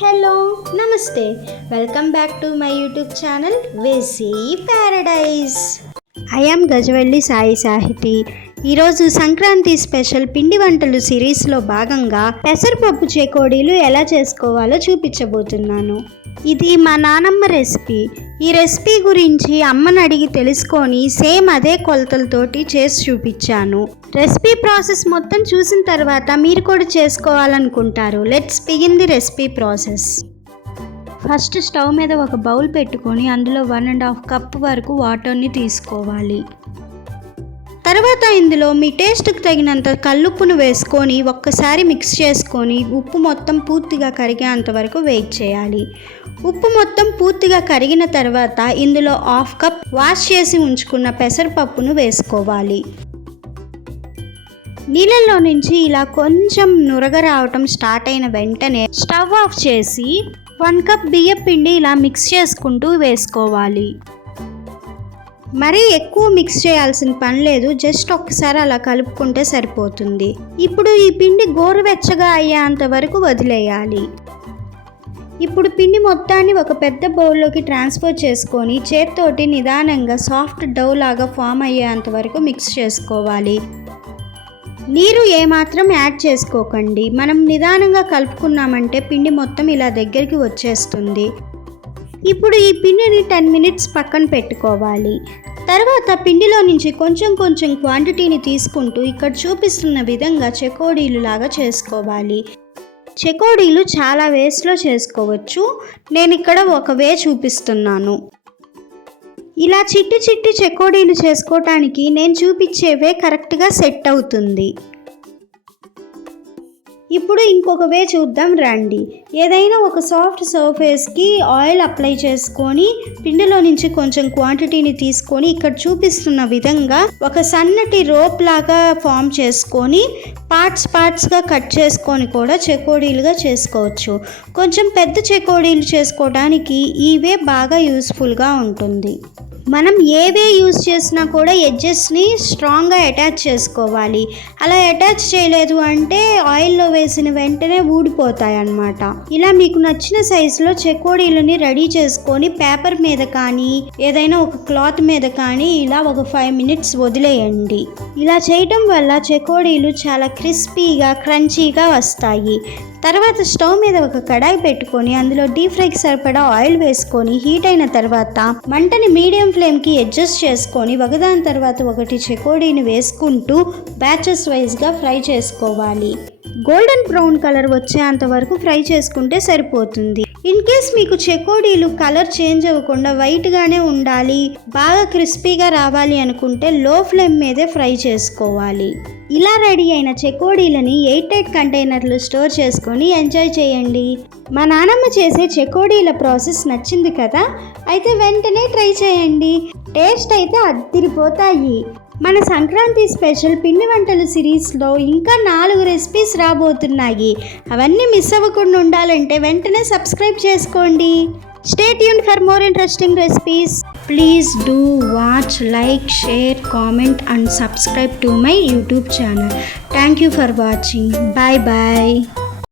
Hello నమస్తే welcome back to my YouTube channel వేసి paradise. I am Gajavelli Sai Sahithi. ఈరోజు Sankranti special పిండి వంటలు సిరీస్లో భాగంగా పెసరపప్పు చేకోడీలు ఎలా చేసుకోవాలో చూపించబోతున్నాను. ఇది మా నానమ్మ రెసిపీ. ఈ రెసిపీ గురించి అమ్మని అడిగి తెలుసుకొని సేమ్ అదే కొలతలతోటి చేసి చూపించాను. రెసిపీ ప్రాసెస్ మొత్తం చూసిన తర్వాత మీరు కూడా చేసుకోవాలనుకుంటారు. Let's begin the recipe process. First stove మీద ఒక బౌల్ పెట్టుకొని అందులో 1.5 కప్ వరకు వాటర్ని తీసుకోవాలి. తర్వాత ఇందులో మీ టేస్ట్కి తగినంత కల్లుప్పును వేసుకొని ఒక్కసారి మిక్స్ చేసుకొని ఉప్పు మొత్తం పూర్తిగా కరిగేంత వరకు వెయిట్ చేయాలి. ఉప్పు మొత్తం పూర్తిగా కరిగిన తర్వాత ఇందులో 1/2 కప్ వాష్ చేసి ఉంచుకున్న పెసరపప్పును వేసుకోవాలి. నీళ్ళల్లో నుంచి ఇలా కొంచెం నురగ రావటం స్టార్ట్ అయిన వెంటనే స్టవ్ ఆఫ్ చేసి 1 కప్ బియ్యం పిండి ఇలా మిక్స్ చేసుకుంటూ వేసుకోవాలి. మరీ ఎక్కువ మిక్స్ చేయాల్సిన పని లేదు, జస్ట్ ఒక్కసారి అలా కలుపుకుంటే సరిపోతుంది. ఇప్పుడు ఈ పిండి గోరువెచ్చగా అయ్యేంత వరకు వదిలేయాలి. ఇప్పుడు పిండి మొత్తాన్ని ఒక పెద్ద బౌల్లోకి ట్రాన్స్ఫర్ చేసుకొని చేత్తోటి నిదానంగా సాఫ్ట్ డౌ లాగా ఫామ్ అయ్యేంత వరకు మిక్స్ చేసుకోవాలి. నీరు ఏమాత్రం యాడ్ చేసుకోకండి. మనం నిదానంగా కలుపుకున్నామంటే పిండి మొత్తం ఇలా దగ్గరికి వచ్చేస్తుంది. ఇప్పుడు ఈ పిండిని 10 మినిట్స్ పక్కన పెట్టుకోవాలి. తర్వాత పిండిలో నుంచి కొంచెం కొంచెం క్వాంటిటీని తీసుకుంటూ ఇక్కడ చూపిస్తున్న విధంగా చెకోడీలు లాగా చేసుకోవాలి. చెకోడీలు చాలా వేస్లో చేసుకోవచ్చు. నేను ఇక్కడ ఒక వే చూపిస్తున్నాను. ఇలా చిట్టి చిట్టి చెకోడీలు చేసుకోవటానికి నేను చూపించేవే కరెక్ట్గా సెట్ అవుతుంది. ఇప్పుడు ఇంకొక వే చూద్దాం రండి. ఏదైనా ఒక సాఫ్ట్ సర్ఫేస్కి ఆయిల్ అప్లై చేసుకొని పిండిలో నుంచి కొంచెం క్వాంటిటీని తీసుకొని ఇక్కడ చూపిస్తున్న విధంగా ఒక సన్నటి రోప్ లాగా ఫామ్ చేసుకొని పార్ట్స్గా కట్ చేసుకొని కూడా చెకోడీలుగా చేసుకోవచ్చు. కొంచెం పెద్ద చెకోడీలు చేసుకోవడానికి ఈ వే బాగా యూస్ఫుల్గా ఉంటుంది. మనం ఏ వే యూస్ చేసినా కూడా ఎడ్జెస్ని స్ట్రాంగ్గా అటాచ్ చేసుకోవాలి. అలా అటాచ్ చేయలేదు అంటే ఆయిల్లో వేసిన వెంటనే ఊడిపోతాయి అన్నమాట. ఇలా మీకు నచ్చిన సైజులో చెకోడీలని రెడీ చేసుకొని పేపర్ మీద కానీ ఏదైనా ఒక క్లాత్ మీద కానీ ఇలా ఒక 5 మినిట్స్ వదిలేయండి. ఇలా చేయటం వల్ల చెకోడీలు చాలా క్రిస్పీగా క్రంచీగా వస్తాయి. తర్వాత స్టవ్ మీద ఒక కడాయి పెట్టుకొని అందులో డీప్ ఫ్రైకి సరిపడా ఆయిల్ వేసుకొని హీట్ అయిన తర్వాత మంటని మీడియం ఫ్లేమ్కి అడ్జస్ట్ చేసుకొని ఒకదాని తర్వాత ఒకటి చెకోడీని వేసుకుంటూ బ్యాచెస్ వైజ్గా ఫ్రై చేసుకోవాలి. గోల్డెన్ బ్రౌన్ కలర్ వచ్చేంత వరకు ఫ్రై చేసుకుంటే సరిపోతుంది. ఇన్ కేస్ మీకు చెకోడీలు కలర్ చేంజ్ అవ్వకుండా వైట్గానే ఉండాలి, బాగా క్రిస్పీగా రావాలి అనుకుంటే లో ఫ్లేమ్ మీదే ఫ్రై చేసుకోవాలి. ఇలా రెడీ అయిన చెకోడీలని 8 కంటైనర్లు స్టోర్ చేసుకొని ఎంజాయ్ చేయండి. మా నానమ్మ చేసే చెకోడీల ప్రాసెస్ నచ్చింది కదా, అయితే వెంటనే ట్రై చేయండి. టేస్ట్ అయితే అదిరిపోతాయి. మన సంక్రాంతి స్పెషల్ పిండి వంటలు సిరీస్లో ఇంకా 4 రెసిపీస్ రాబోతున్నాయి. అవన్నీ మిస్ అవ్వకుండా ఉండాలంటే వెంటనే సబ్స్క్రైబ్ చేసుకోండి. Stay tuned for more interesting recipes. Please do watch, like, share, comment and subscribe to my YouTube channel. Thank you for watching. Bye bye.